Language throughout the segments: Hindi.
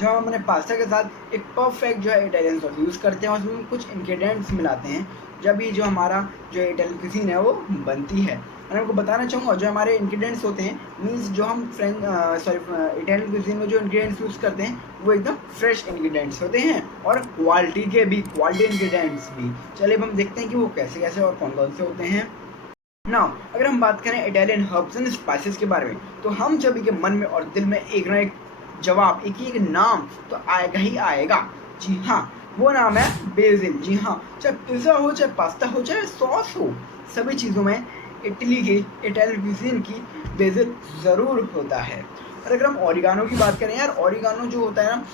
जहाँ हम अपने पास्ता के साथ एक परफेक्ट जो है इटालियन सॉस यूज़ करते हैं और उसमें कुछ इंग्रेडिएंट्स मिलाते हैं, जब ये जो हमारा जो इटालियन कुज़ीन है वो बनती है। मैं आपको बताना चाहूँगा जो हमारे इंग्रेडिएंट्स होते हैं, मीन्स जो हम इटालियन कुज़ीन में जो इंग्रेडिएंट्स यूज़ करते हैं वो एकदम फ्रेश इंग्रेडिएंट्स होते हैं और क्वालिटी इंग्रेडिएंट्स भी। चलिए अब हम देखते हैं कि वो कैसे-कैसे और कौन-कौन से होते हैं। नाउ अगर हम बात करें इटालियन हर्ब्स एंड स्पाइसेस के बारे में, तो हम सभी के मन में और दिल में एक ना एक जवाब, एक ही एक नाम तो आएगा ही आएगा। जी हाँ, वो नाम है बेसिल। जी हाँ, चाहे पिज़्ज़ा हो, चाहे पास्ता हो, चाहे सॉस हो, सभी चीज़ों में इटालियन क्यूजीन की बेसिल ज़रूर होता है। और अगर हम ओरिगानो की बात करें यार, ओरिगानो जो होता है ना,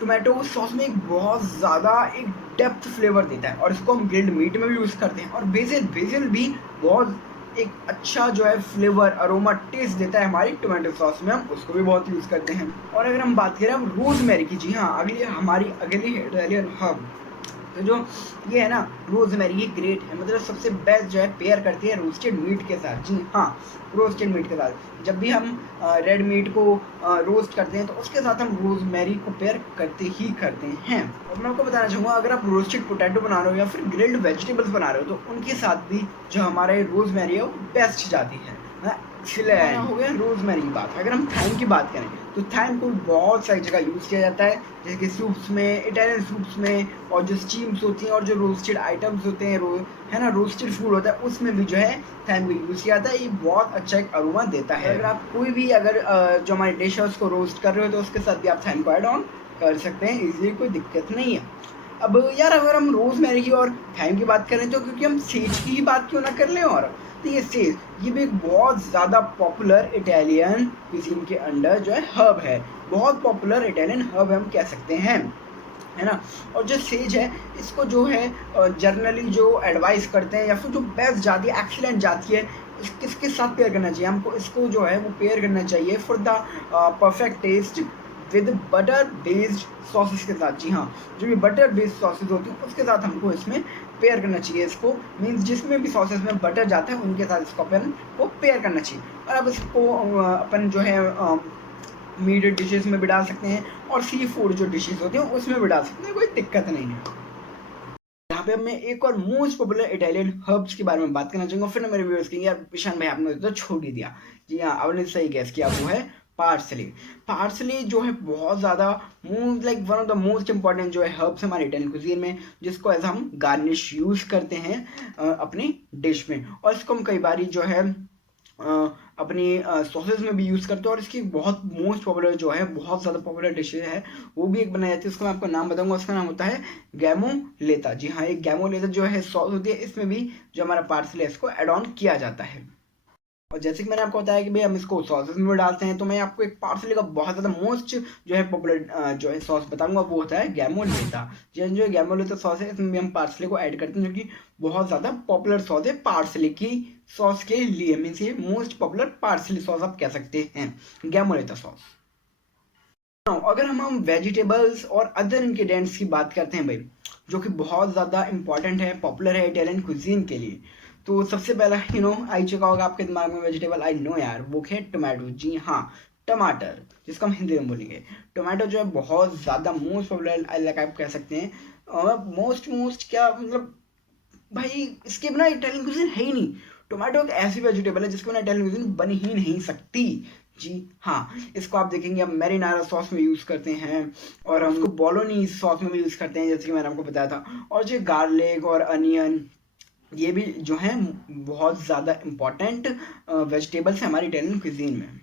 टोमेटो सॉस में एक बहुत ज़्यादा एक डेप्थ फ्लेवर देता है और इसको हम ग्रिल्ड मीट में भी यूज़ करते हैं। और बेसिल भी बहुत एक अच्छा जो है फ्लेवर, अरोमा, टेस्ट देता है हमारी टोमेटो सॉस में, हम उसको भी बहुत यूज़ करते हैं। और अगर हम बात करें अब रोज़मेरी की, जी हाँ, हमारी अगली इटालियन हर्ब, तो जो ये है ना रोज़मेरी, ये ग्रेट है, मतलब सबसे बेस्ट जो है पेयर करती है रोस्टेड मीट के साथ। जी हाँ, रोस्टेड मीट के साथ जब भी हम रेड मीट को रोस्ट करते हैं तो उसके साथ हम रोज़मेरी को पेयर करते ही करते हैं। और मैं आपको बताना चाहूँगा अगर आप रोस्टेड पोटैटो बना रहे हो या फिर ग्रिल्ड वेजिटेबल्स बना रहे हो तो उनके साथ भी जो हमारा रोज़मेरी है वो बेस्ट जाती है। हो गया रोज़मेरी की बात। अगर हम थाइम की बात करें तो थाइम को बहुत सारी जगह यूज़ किया जाता है, जैसे कि सूप्स में, इटालियन सूप्स में, और जो स्टीम्स होती हैं और जो रोस्टेड आइटम्स होते हैं, है ना, रोस्टेड फूड होता है, उसमें भी जो है थाइम को यूज़ किया जाता है। ये बहुत अच्छा एक अरोमा देता है। अगर आप कोई भी जो हमारी डिश है उसको रोस्ट कर रहे हो तो उसके साथ भी आप थाइम को ऐड ऑन कर सकते हैं, इजीली, कोई दिक्कत नहीं है। अब यार अगर हम रोज़मेरी की और थाइम की बात करें तो क्योंकि हम सेज की ही बात क्यों ना कर लें, और तो ये सेज, ये भी एक बहुत ज़्यादा पॉपुलर इटालियन क्विज़ीन के अंडर जो है हर्ब है, बहुत पॉपुलर इटालियन हर्ब हम कह सकते हैं, है ना। और जो सेज है इसको जो है जनरली जो एडवाइस करते हैं या फिर जो बेस्ट जाती है, एक्सीलेंट जाती है, किसके साथ पेयर करना चाहिए हमको, इसको जो है वो पेयर करना चाहिए for the perfect taste with butter based sauces के साथ। जी हाँ, जो भी बटर बेस्ड सॉसेस होती हैं उसके साथ हमको इसमें पेयर करना चाहिए। इसको मीन्स जिसमें भी सॉसेस में बटर जाता है उनके साथ इसको अपन को पेयर करना चाहिए। और अब इसको अपन जो है मीट डिशेस में भी डाल सकते हैं और सी फूड जो डिशेस होती हैं उसमें भी डाल सकते हैं, कोई दिक्कत नहीं है। यहाँ पे मैं एक और मोस्ट पॉपुलर इटालियन हर्ब्स के बारे में बात करना चाहूँगा, फिर ना मेरे व्यूअर्स कहेंगे यार ईशान भाई आपने तो छोड़ ही दिया। जी हाँ, आपने सही गैस किया, वो है पार्सले। पार्सले जो है बहुत ज़्यादा one of the most important जो है हर्ब्स हमारे इटालियन कुजीन में, जिसको एज हम गार्निश यूज़ करते हैं अपनी डिश में, और इसको हम कई बार जो है अपनी सॉसेज में भी यूज़ करते हैं। और इसकी बहुत मोस्ट पॉपुलर जो है, बहुत ज़्यादा पॉपुलर डिश है, वो भी एक बनाई जाती है, उसका मैं आपको नाम बताऊंगा, उसका नाम होता है गैमोलेता। जी हाँ, एक गैमोलेता जो है सॉस होती है, इसमें भी जो हमारा पार्सल है इसको एड ऑन किया जाता है। और जैसे कि मैंने आपको बताया कि भाई हम इसको सॉसेस में डालते हैं, तो मैं आपको एक पार्सले का बहुत ज़्यादा मोस्ट जो है पॉपुलर जो है सॉस बताऊंगा, वो होता है गैमोलेता। जो गैमोलेता सॉस है इसमें भी हम पार्सले को ऐड करते हैं, जो कि बहुत ज़्यादा पॉपुलर सॉस है पार्सले की सॉस के लिए, मीन्स ये मोस्ट पॉपुलर पार्सले सॉस आप कह सकते हैं, गैमोलेता सॉस। अगर हम वेजिटेबल्स और अदर इंग्रेडिएंट्स की बात करते हैं भाई, जो कि बहुत ज़्यादा इंपॉर्टेंट है, पॉपुलर है इटालियन कुजीन के लिए, तो सबसे पहला आई चुका होगा आपके दिमाग में वेजिटेबल, आई नो यार, वो है टोमेटो। जी हाँ, टमाटर, जिसको हम हिंदी में बोलेंगे। टोमेटो जो है बहुत ज़्यादा मोस्ट पॉपुलर, लाइक आप कह सकते हैं मोस्ट क्या मतलब, भाई इसके बिना इटालियन कुजीन है ही नहीं। टोमेटो एक ऐसी वेजिटेबल है जिसके बिना इटालियन कुजीन बन ही नहीं सकती। जी हाँ, इसको आप देखेंगे हम मैरिनारा सॉस में यूज़ करते हैं, और हम इसको बोलोनीज सॉस में भी यूज़ करते हैं, जैसे कि मैंने आपको बताया था। और जो गार्लिक और अनियन, ये भी जो है बहुत ज़्यादा इम्पॉर्टेंट वेजिटेबल्स हैं हमारी इटालियन क्विजीन में।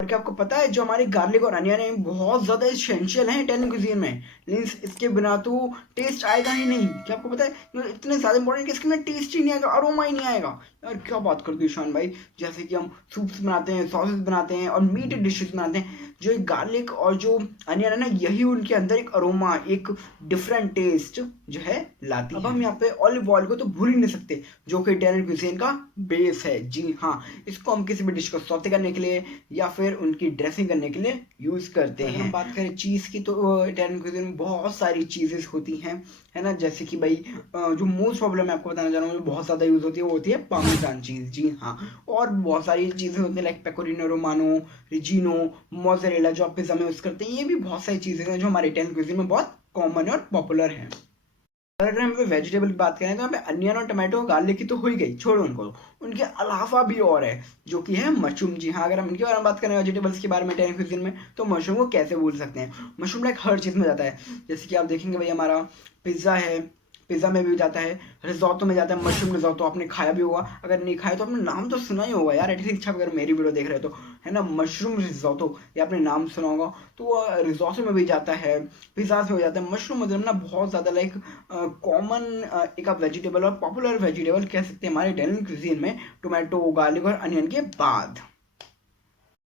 और क्या आपको पता है जो हमारे गार्लिक और अनियन है बहुत ज़्यादा इसेंशियल है इटालियन कुजीन में, मीन्स इसके बिना तो टेस्ट आएगा ही नहीं। क्या आपको पता है इतने ज़्यादा इंपॉर्टेंट कि इसके बिना टेस्ट ही नहीं आएगा, अरोमा ही नहीं आएगा। यार क्या बात करते हो ईशान भाई, जैसे कि हम सूप्स बनाते हैं, सॉसेस बनाते हैं और मीट डिशेस बनाते हैं, जो एक गार्लिक और जो अनियन है ना, यही उनके अंदर एक अरोमा, एक डिफरेंट टेस्ट जो है लाती है। अब हम यहाँ पे ऑलिव ऑयल को तो भूल ही नहीं सकते, जो कि इटालियन क्विजीन का बेस है। जी हाँ, इसको हम किसी भी डिश को सौते करने के लिए या फिर उनकी ड्रेसिंग करने के लिए यूज़ करते हैं। हम बात करें चीज़ की, तो इटालियन क्विजीन में बहुत सारी चीज़ें होती हैं, है ना, जैसे कि भाई जो मोस्ट प्रॉब्लम मैं आपको बताना चाह रहा हूँ जो बहुत ज़्यादा यूज़ होती है वो होती है पार्मेजान चीज़। जी हाँ, और बहुत सारी चीज़ें होती हैं like pecorino Romano, Reggiano, mozzarella mozzarella जो आप पिज़्ज़ा में यूज़ करते हैं, ये भी बहुत सारी चीज़ें हैं जो हमारे इटालियन क्विज़ीन में बहुत कॉमन और पॉपुलर हैं। अगर हम वेजिटेबल की बात करें तो यहाँ पे अनियन और टमाटो गार्लिक की तो हो ही गई, छोड़ो उनको। उनके अलावा भी और है जो कि है मशरूम। जी हाँ, अगर हम इनके बारे में बात करें वेजिटेबल्स के बारे में इटालियन क्विज़ीन में, तो मशरूम को कैसे भूल सकते हैं। मशरूम लाइक हर चीज़ में जाता है। जैसे कि आप देखेंगे भाई हमारा पिज़्ज़ा है, पिज़्ज़ा में भी जाता है, रिज़ोटो में जाता है। मशरूम रिज़ोटो आपने खाया भी होगा, अगर नहीं खाया तो आपने नाम तो सुना ही होगा यार एटलीस्ट, अगर मेरी वीडियो देख रहे हो तो, है ना। मशरूम रिज़ोटो ये आपने नाम सुना होगा। तो रिज़ोटो में भी जाता है, पिज़्ज़ाज में हो जाता है। मशरूम मतलब ना बहुत ज़्यादा लाइक कॉमन एक आप वेजिटेबल और पॉपुलर वेजिटेबल कह सकते हैं हमारे इटालियन क्विजीन में, टोमेटो गार्लिक और अनियन के बाद।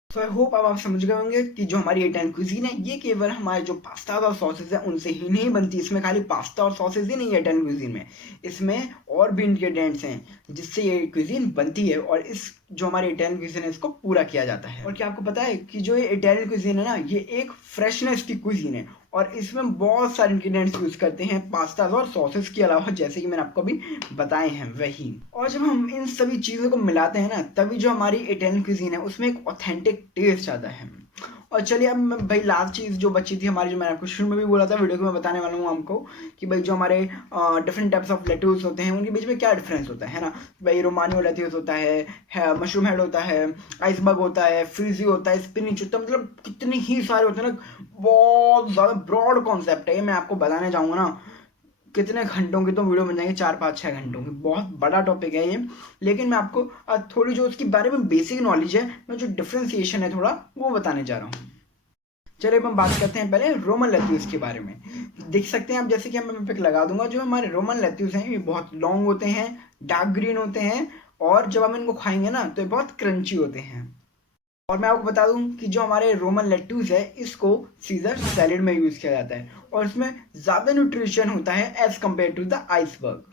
सो आई होप अब आप समझ गए होंगे कि जो हमारी इटालियन क्विजीन है ये केवल हमारे जो पास्ता और सॉसेज है उनसे ही नहीं बनती। इसमें खाली पास्ता और सॉसेज ही नहीं है इटालियन क्विजीन में, इसमें और भी इंग्रेडिएंट्स हैं जिससे ये क्विजीन बनती है, और इस जो हमारी इटालियन क्विजीन है इसको पूरा किया जाता है। और क्या आपको पता है कि जो ये इटालियन क्विजीन है ना, ये एक फ्रेशनेस की क्विजीन है, और इसमें बहुत सारे इंग्रेडिएंट्स यूज करते हैं पास्ता और सॉसेस के अलावा, जैसे कि मैंने आपको अभी बताए हैं वही। और जब हम इन सभी चीज़ों को मिलाते हैं ना, तभी जो हमारी इटालियन क्विजीन है उसमें एक ऑथेंटिक टेस्ट आता है। और चलिए अब भाई लास्ट चीज़ जो बची थी हमारी, जो मैंने आपको शुरू में भी बोला था वीडियो को मैं बताने वाला हूँ हमको, कि भाई जो हमारे डिफरेंट टाइप्स ऑफ लेट्यूस होते हैं उनके बीच में क्या डिफरेंस होता है ना। भाई रोमानियो लेट्यूस होता है, मशरूम हेड होता है, आइसबर्ग होता है, फ्रीजी होता है, स्पिनिच होता है, मतलब कितने ही सारे होते हैं ना। बहुत ज़्यादा ब्रॉड कॉन्सेप्ट है ये, मैं आपको बताने जाऊँगा ना कितने घंटों की तो वीडियो बन जाएंगे, 4-5-6 घंटों की, बहुत बड़ा टॉपिक है ये। लेकिन मैं आपको थोड़ी जो उसके बारे में बेसिक नॉलेज है, मैं जो डिफ्रेंसिएशन है थोड़ा वो बताने जा रहा हूँ। चलिए अब हम बात करते हैं पहले रोमन लेट्यूस के बारे में। देख सकते हैं आप, जैसे कि मैं पिक लगा दूंगा, जो हमारे रोमन लेट्यूस हैं ये बहुत लॉन्ग होते हैं, डार्क ग्रीन होते हैं, और जब हम इनको खाएंगे ना तो ये बहुत क्रंची होते हैं। और मैं आपको बता दूं कि जो हमारे रोमन लेट्यूस है इसको सीजर सैलेड में यूज किया जाता है, और इसमें ज्यादा न्यूट्रिशन होता है as compare to the iceberg.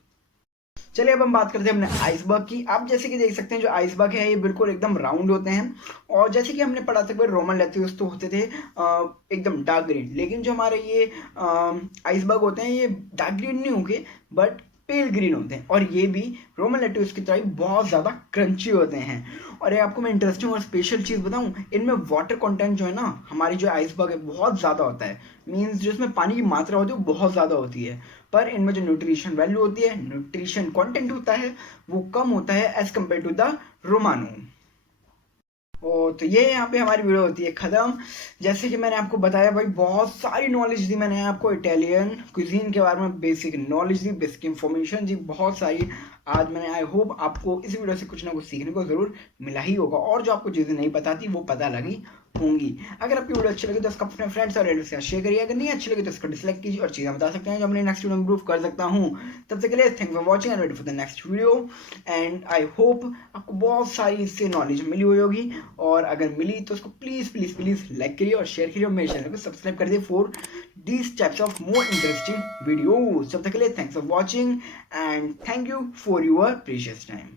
चलिए अब हम बात करते हैं अपने आइसबर्ग की। आप जैसे कि देख सकते हैं जो आइसबर्ग है ये बिल्कुल एकदम राउंड होते हैं, और जैसे कि हमने पढ़ा था कि रोमन लेट्यूस तो होते थे एकदम डार्क ग्रीन, लेकिन जो हमारे ये आइसबर्ग होते हैं ये डार्क ग्रीन नहीं होंगे बट पेल ग्रीन होते हैं, और ये भी रोमन लेट्यूस की तरह बहुत ज़्यादा क्रंची होते हैं। और ये आपको मैं इंटरेस्टिंग और स्पेशल चीज़ बताऊं, इनमें वाटर कंटेंट जो है ना हमारी जो आइसबर्ग है बहुत ज़्यादा होता है। मीन्स जो इसमें पानी की मात्रा होती है वो बहुत ज़्यादा होती है, पर इनमें जो न्यूट्रिशन वैल्यू होती है, न्यूट्रिशन कंटेंट होता है, वो कम होता है as compare to the Romano. ओ तो ये यहाँ पे हमारी वीडियो होती है ख़त्म। जैसे कि मैंने आपको बताया भाई बहुत सारी नॉलेज दी मैंने आपको, इटालियन क्विजीन के बारे में बेसिक नॉलेज दी, बेसिक इन्फॉर्मेशन दी बहुत सारी आज मैंने। आई होप आपको इस वीडियो से कुछ ना कुछ सीखने को ज़रूर मिला ही होगा, और जो आपको चीज़ें नहीं पता थी वो पता लगी होंगी। अगर आपकी वीडियो अच्छी लगी तो इसको अपने फ्रेंड्स और रिलेटिव्स के साथ शेयर करिए, अगर नहीं अच्छी लगी तो इसको डिसलाइक कीजिए, और चीज़ें बता सकते हैं जो अपने नेक्स्ट वीडियो में इम्प्रूव कर सकता हूँ। तब तक के लिए thanks for watching and wait for the next video. And I hope आपको बहुत सारी इससे नॉलेज मिली हुई होगी, और अगर मिली तो उसको प्लीज़ प्लीज़ प्लीज़ लाइक करिए और शेयर करिए, और मेरे चैनल को सब्सक्राइब कर दिए for these types of more interesting videos. तब तक के लिए thanks for watching and thank you for your precious time.